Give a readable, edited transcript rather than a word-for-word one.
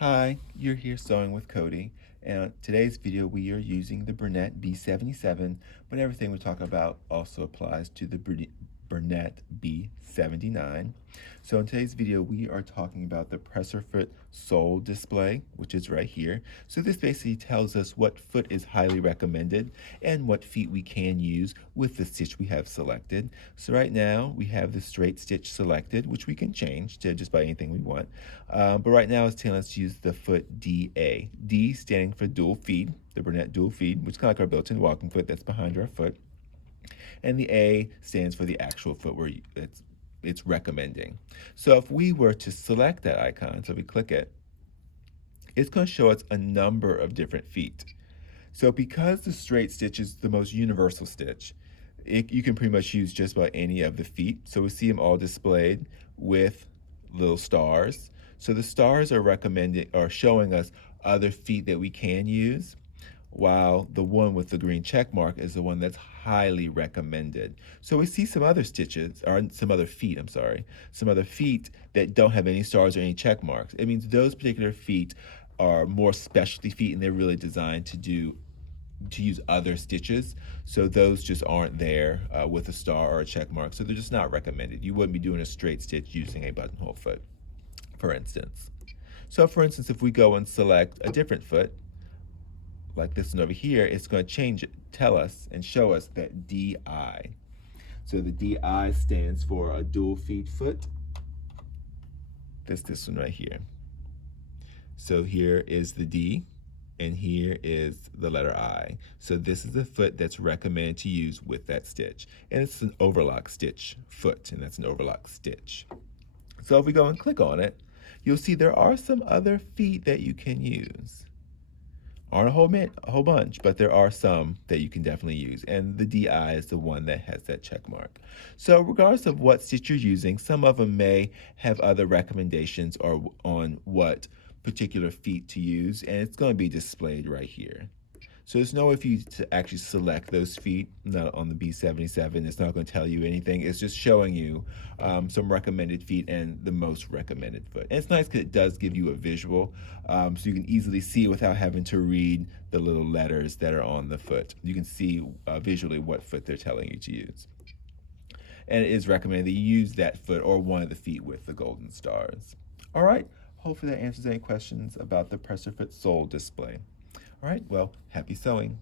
Hi, you're here sewing with Cody, and on today's video we are using the Bernette B77, but everything we talk about also applies to the Bernette B79. So in today's video we are talking about the presser foot sole display, which is right here. So this basically tells us what foot is highly recommended and what feet we can use with the stitch we have selected. So right now we have the straight stitch selected, which we can change to just about anything we want. But right now it's telling us to use the foot DA. D standing for dual feed, the Bernette dual feed, which is kind of like our built-in walking foot that's behind our foot. And the A stands for the actual foot where it's recommending. So if we were to select that icon, so we click it, it's going to show us a number of different feet. So because the straight stitch is the most universal stitch, you can pretty much use just about any of the feet. So we see them all displayed with little stars. So the stars are recommending or showing us other feet that we can use, while the one with the green check mark is the one that's highly recommended. So we see some other stitches, or some other feet, I'm sorry, some other feet that don't have any stars or any check marks. It means those particular feet are more specialty feet and they're really designed to use other stitches. So those just aren't there with a star or a check mark. So they're just not recommended. You wouldn't be doing a straight stitch using a buttonhole foot, for instance. So for instance, if we go and select a different foot, like this one over here, it's going to change it, tell us and show us that DI. So the DI stands for a dual feed foot. That's this one right here. So here is the D, and here is the letter I. So this is the foot that's recommended to use with that stitch. And it's an overlock stitch foot, and that's an overlock stitch. So if we go and click on it, you'll see there are some other feet that you can use. Aren't a whole bunch, but there are some that you can definitely use, and the DI is the one that has that check mark. So regardless of what stitch you're using, some of them may have other recommendations or on what particular feet to use, and it's going to be displayed right here. So there's no way for you to actually select those feet. Not on the B77, it's not going to tell you anything. It's just showing you some recommended feet and the most recommended foot. And it's nice because it does give you a visual, so you can easily see without having to read the little letters that are on the foot. You can see visually what foot they're telling you to use. And it is recommended that you use that foot or one of the feet with the golden stars. All right, hopefully that answers any questions about the presser foot sole display. All right, well, happy sewing.